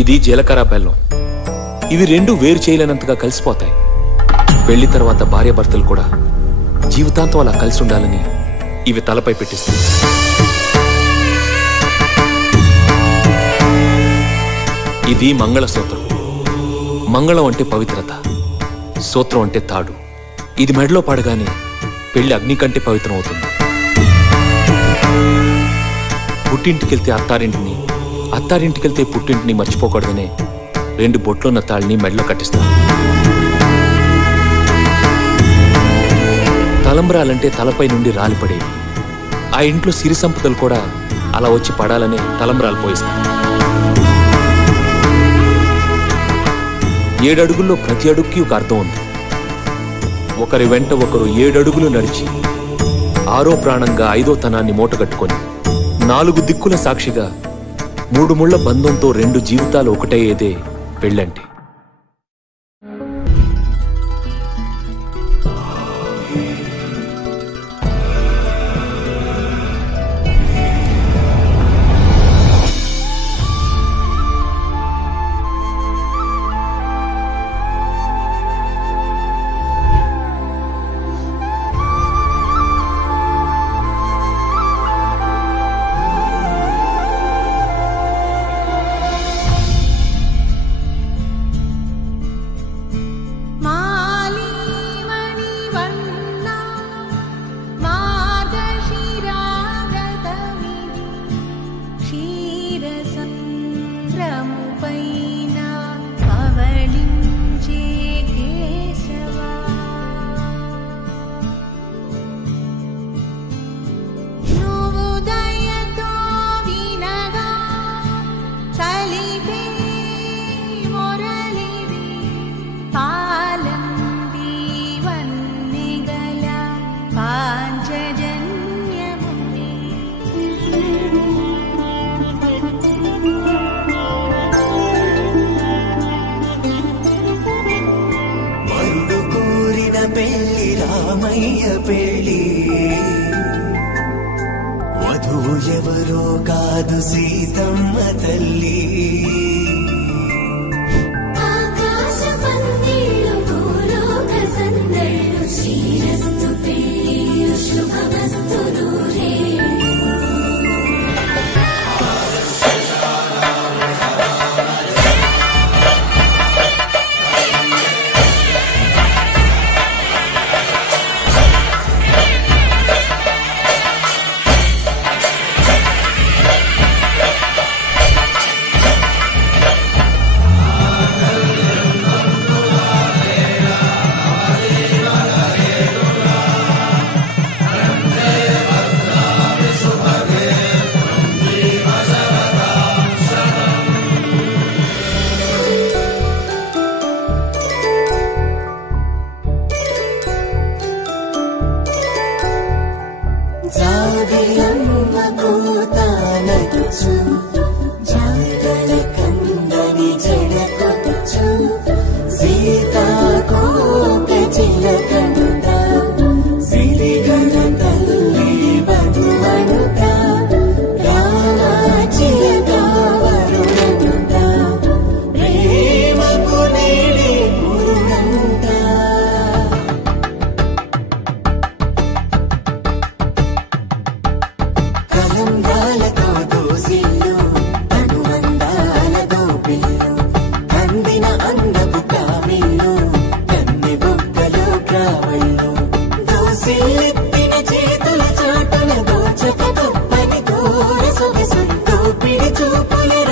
ఇది జీలకర్ర బెల్లం. ఇవి రెండు వేరు చేయలేనంతగా కలిసిపోతాయి. పెళ్లి తర్వాత భార్యాభర్తలు కూడా జీవితాంతం అలా కలిసి ఉండాలని ఇవి తలపై పెట్టిస్తుంది. ఇది మంగళసూత్రం. మంగళం అంటే పవిత్రత, సూత్రం అంటే తాడు. ఇది మెడలో పడగానే పెళ్లి అగ్ని కంటే పవిత్రం అవుతుంది. పుట్టింటికెళ్తే అత్తారింటిని, అత్తారింటికెళ్తే పుట్టింటిని మర్చిపోకూడదనే 2 బొట్లున్న తాళ్ళని మెడలో కట్టిస్తారు. తలంబ్రాలంటే తలపై నుండి రాలిపడేవి. ఆ ఇంట్లో సిరి సంపదలు కూడా అలా వచ్చి పడాలనే తలంబ్రాలు పోయిస్తారు. 7 అడుగుల్లో ప్రతి అడుగుకి ఒక అర్థం ఉంది. ఒకరి వెంట ఒకరు 7 అడుగులు నడిచి 6వ ప్రాణంగా 5వ తనాన్ని మూటగట్టుకొని 4 దిక్కుల సాక్షిగా 3 ముళ్ల బంధంతో 2 జీవితాలు ఒకటయ్యేదే పెళ్ళంటే. వధువు ఎవరో కాదు సీతమ్మ తల్లి. ఆకాశ పందిళ్ళు భూలోక సందళ్ళు శ్రీరస్తు పెళ్ళిళ్ళు శుభమస్తు నూరే. చేతుల చాటున దోచక తప్పని దూర సొగసు పిడి చూపుల